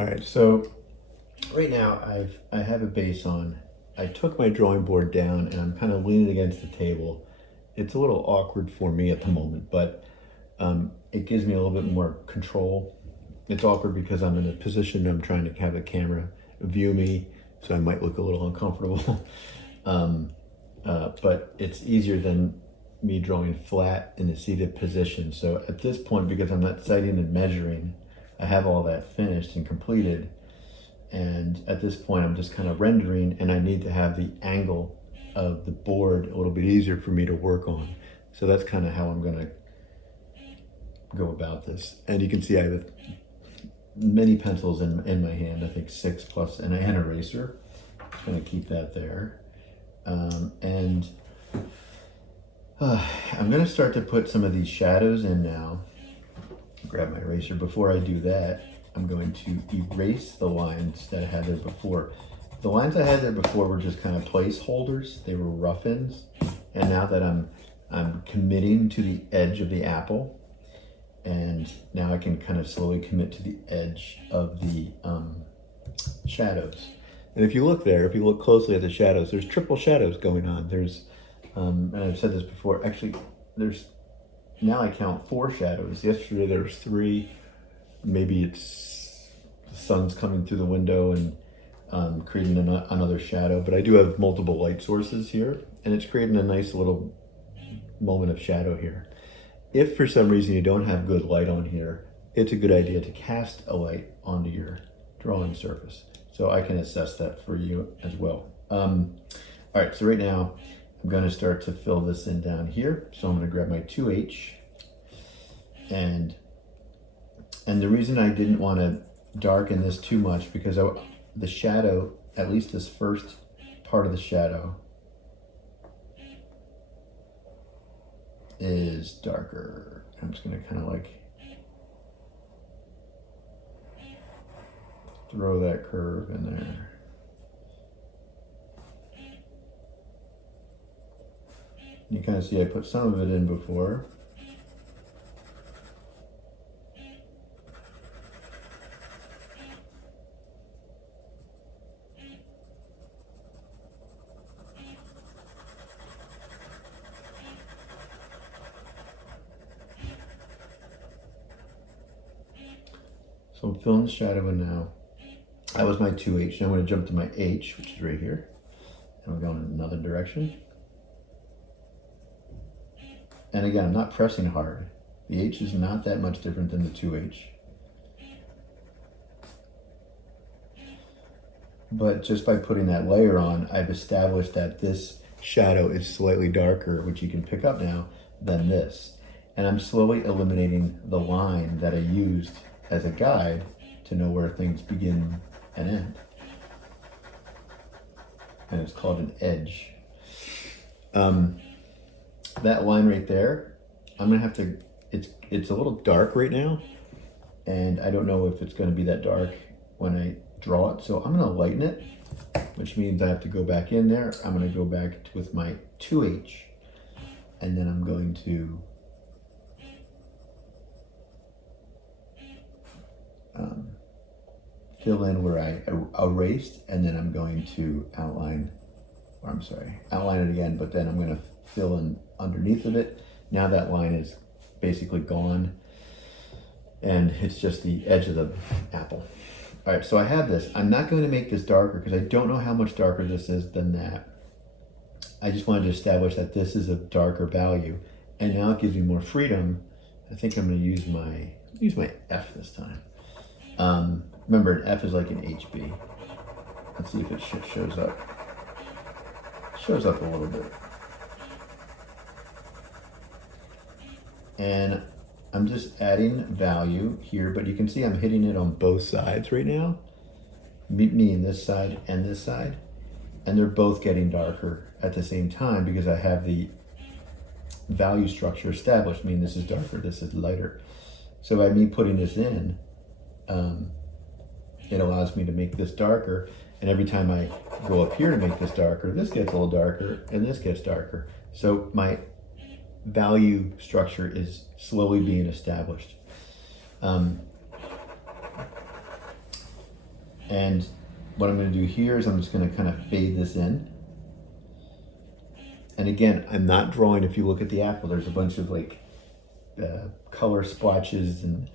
All right, so right now I have a base on. I took my drawing board down and I'm kind of leaning against the table. It's a little awkward for me at the moment, but it gives me a little bit more control. It's awkward because I'm in a position I'm trying to have the camera view me, so I might look a little uncomfortable. But it's easier than me drawing flat in a seated position. So at this point, because I'm not sighting and measuring, I have all that finished and completed. And at this point, I'm just kind of rendering, and I need to have the angle of the board a little bit easier for me to work on. So that's kind of how I'm going to go about this. And you can see I have many pencils in my hand, I think 6 plus, and an eraser. I'm going to keep that there. And I'm going to start to put some of these shadows in now. Grab my eraser. Before I do that, I'm going to erase the lines that I had there before. The lines I had there before were just kind of placeholders. They were rough-ins. And now that I'm committing to the edge of the apple, and now I can kind of slowly commit to the edge of the shadows. And if you look there, if you look closely at the shadows, there's triple shadows going on. There's, and I've said this before, actually, there's, now I count 4 shadows. Yesterday there was 3. Maybe it's the sun's coming through the window and creating another shadow, but I do have multiple light sources here, and it's creating a nice little moment of shadow here. If for some reason you don't have good light on here, it's a good idea to cast a light onto your drawing surface. So I can assess that for you as well. All right, so right now I'm going to start to fill this in down here. So I'm going to grab my 2H, and the reason I didn't want to darken this too much, because the shadow, at least this first part of the shadow, is darker. I'm just going to kind of like throw that curve in there. You kind of see I put some of it in before. So I'm filling the shadow in now. That was my 2H. Now I'm going to jump to my H, which is right here. And we're going in another direction. And again, I'm not pressing hard. The H is not that much different than the 2H. But just by putting that layer on, I've established that this shadow is slightly darker, which you can pick up now, than this. And I'm slowly eliminating the line that I used as a guide to know where things begin and end. And it's called an edge. That line right there, I'm gonna have to, it's a little dark right now, and I don't know if it's gonna be that dark when I draw it, so I'm gonna lighten it, which means I have to go back in there. I'm gonna go back with my 2H, and then I'm going to fill in where I erased, and then I'm going to outline it again, but then I'm going to fill in underneath of it. Now that line is basically gone, and it's just the edge of the apple. All right, so I have this. I'm not going to make this darker because I don't know how much darker this is than that. I just wanted to establish that this is a darker value, and now it gives me more freedom. I think I'm going to use my F this time. Remember, an F is like an HB. Let's see if it shows up. It shows up a little bit. And I'm just adding value here, but you can see I'm hitting it on both sides right now. Meaning this side and this side. And they're both getting darker at the same time because I have the value structure established. Meaning this is darker, this is lighter. So by me putting this in, it allows me to make this darker, and every time I go up here to make this darker, this gets a little darker, and this gets darker. So my value structure is slowly being established. And what I'm going to do here is I'm just going to kind of fade this in. And again, I'm not drawing. If you look at the apple, there's a bunch of like color splotches and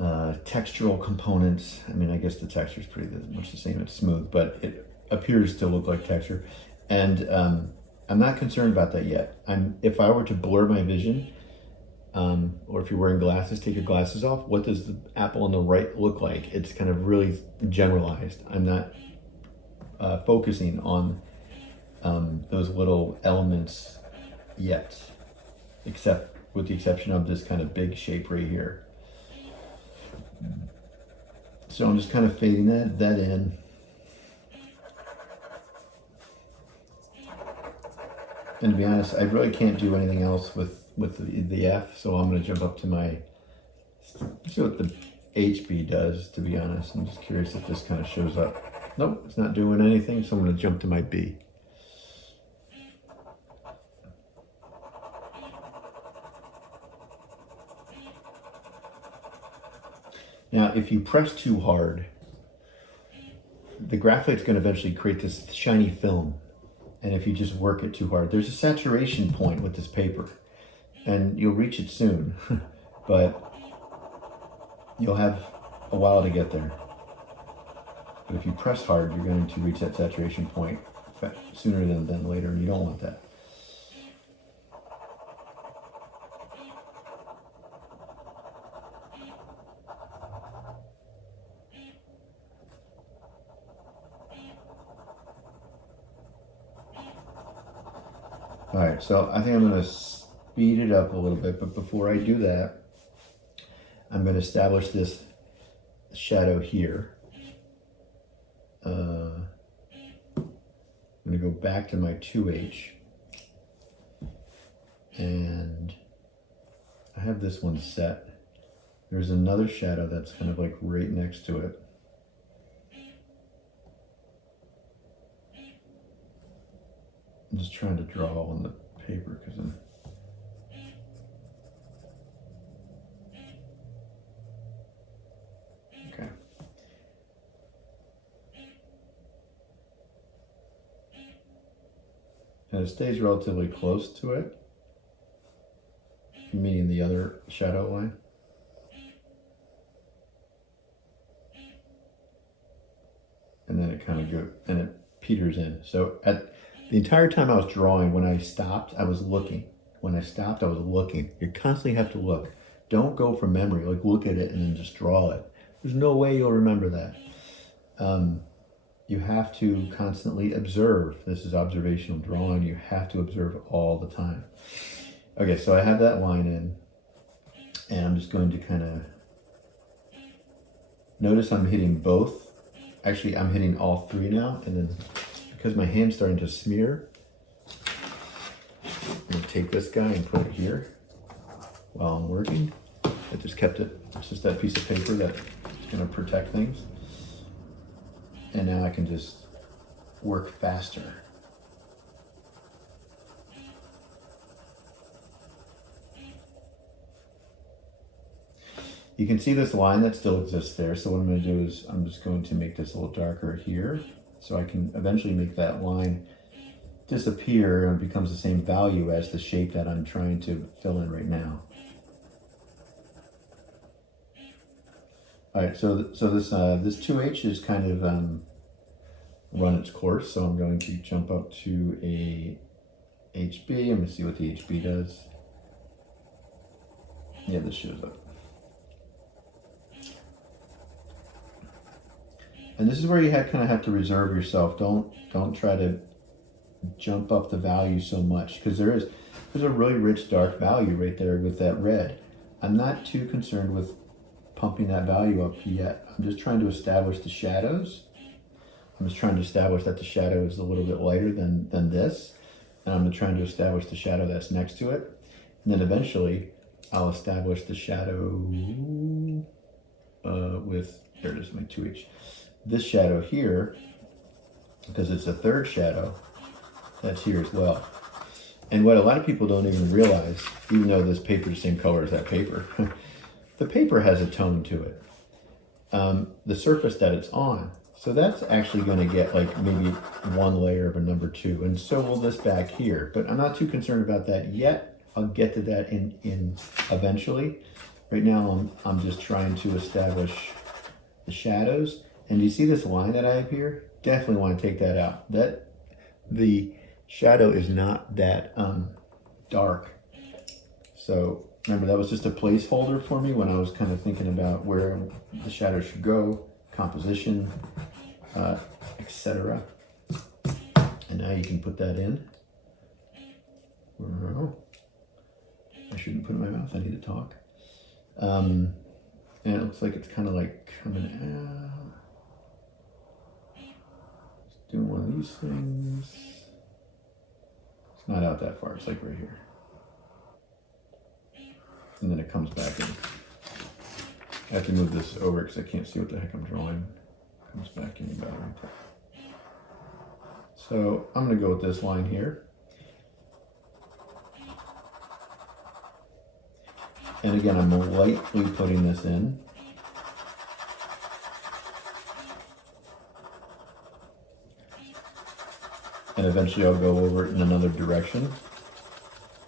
textural components. I mean, I guess the texture is pretty much the same. It's smooth, but it appears to look like texture. And I'm not concerned about that yet. If I were to blur my vision, or if you're wearing glasses, take your glasses off. What does the apple on the right look like? It's kind of really generalized. I'm not focusing on those little elements yet, except with the exception of this kind of big shape right here. So I'm just kind of fading that in. And to be honest, I really can't do anything else with the F, so I'm going to jump up to my, see what the HB does, to be honest. I'm just curious if this kind of shows up. Nope, it's not doing anything, so I'm going to jump to my B. Now, if you press too hard, the graphite's going to eventually create this shiny film. And if you just work it too hard, there's a saturation point with this paper. And you'll reach it soon, but you'll have a while to get there. But if you press hard, you're going to reach that saturation point sooner than later, and you don't want that. All right, so I think I'm going to speed it up a little bit, but before I do that, I'm going to establish this shadow here. I'm going to go back to my 2H, and I have this one set. There's another shadow that's kind of like right next to it. I'm just trying to draw on the paper because I'm okay. And it stays relatively close to it, meaning the other shadow line. And then it kind of goes, and it peters in. So the entire time I was drawing, when I stopped, I was looking. When I stopped, I was looking. You constantly have to look. Don't go from memory. Like, look at it and then just draw it. There's no way you'll remember that. You have to constantly observe. This is observational drawing. You have to observe all the time. Okay, so I have that line in, and I'm just going to kind of notice I'm hitting both. Actually, I'm hitting all three now, and then because my hand's starting to smear, I'm going to take this guy and put it here while I'm working. I just kept it. It's just that piece of paper that's going to protect things. And now I can just work faster. You can see this line that still exists there. So what I'm going to do is I'm just going to make this a little darker here, so I can eventually make that line disappear and it becomes the same value as the shape that I'm trying to fill in right now. All right, so this 2H is kind of run its course, so I'm going to jump up to a HB. I'm going to see what the HB does. Yeah, this shows up. And this is where you kind of have to reserve yourself. Don't try to jump up the value so much, because there's a really rich dark value right there with that red. I'm not too concerned with pumping that value up yet. I'm just trying to establish the shadows. I'm just trying to establish that the shadow is a little bit lighter than this. And I'm trying to establish the shadow that's next to it. And then eventually I'll establish the shadow with, there it is, my 2H. This shadow here, because it's a third shadow, that's here as well. And what a lot of people don't even realize, even though this paper is the same color as that paper, the paper has a tone to it. the surface that it's on. So that's actually going to get like maybe one layer of a number 2, and so will this back here. But I'm not too concerned about that yet. I'll get to that in eventually. Right now I'm just trying to establish the shadows. And you see this line that I have here? Definitely want to take that out. The shadow is not that dark. So remember, that was just a placeholder for me when I was kind of thinking about where the shadow should go, composition, etc. And now you can put that in. I shouldn't put it in my mouth, I need to talk. And it looks like it's kind of like coming out. Just doing one of these things. It's not out that far, it's like right here. And then it comes back in. I have to move this over because I can't see what the heck I'm drawing. It comes back in about right there. So I'm going to go with this line here. And again, I'm lightly putting this in. And eventually I'll go over it in another direction.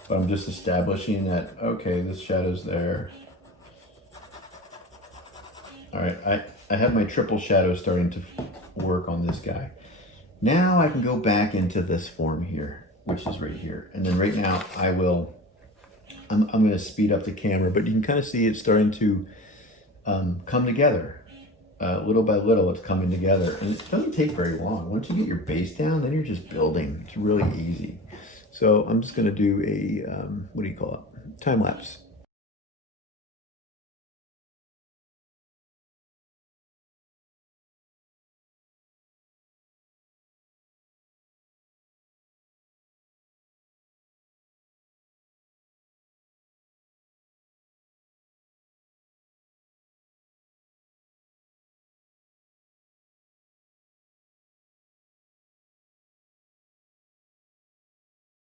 But I'm just establishing that, okay, this shadow's there. All right, I have my triple shadow starting to work on this guy. Now I can go back into this form here, which is right here. And then right now I'm going to speed up the camera, but you can kind of see it starting to come together. Little by little, it's coming together. And it doesn't take very long. Once you get your base down, then you're just building. It's really easy. So I'm just going to do a, what do you call it? Time lapse.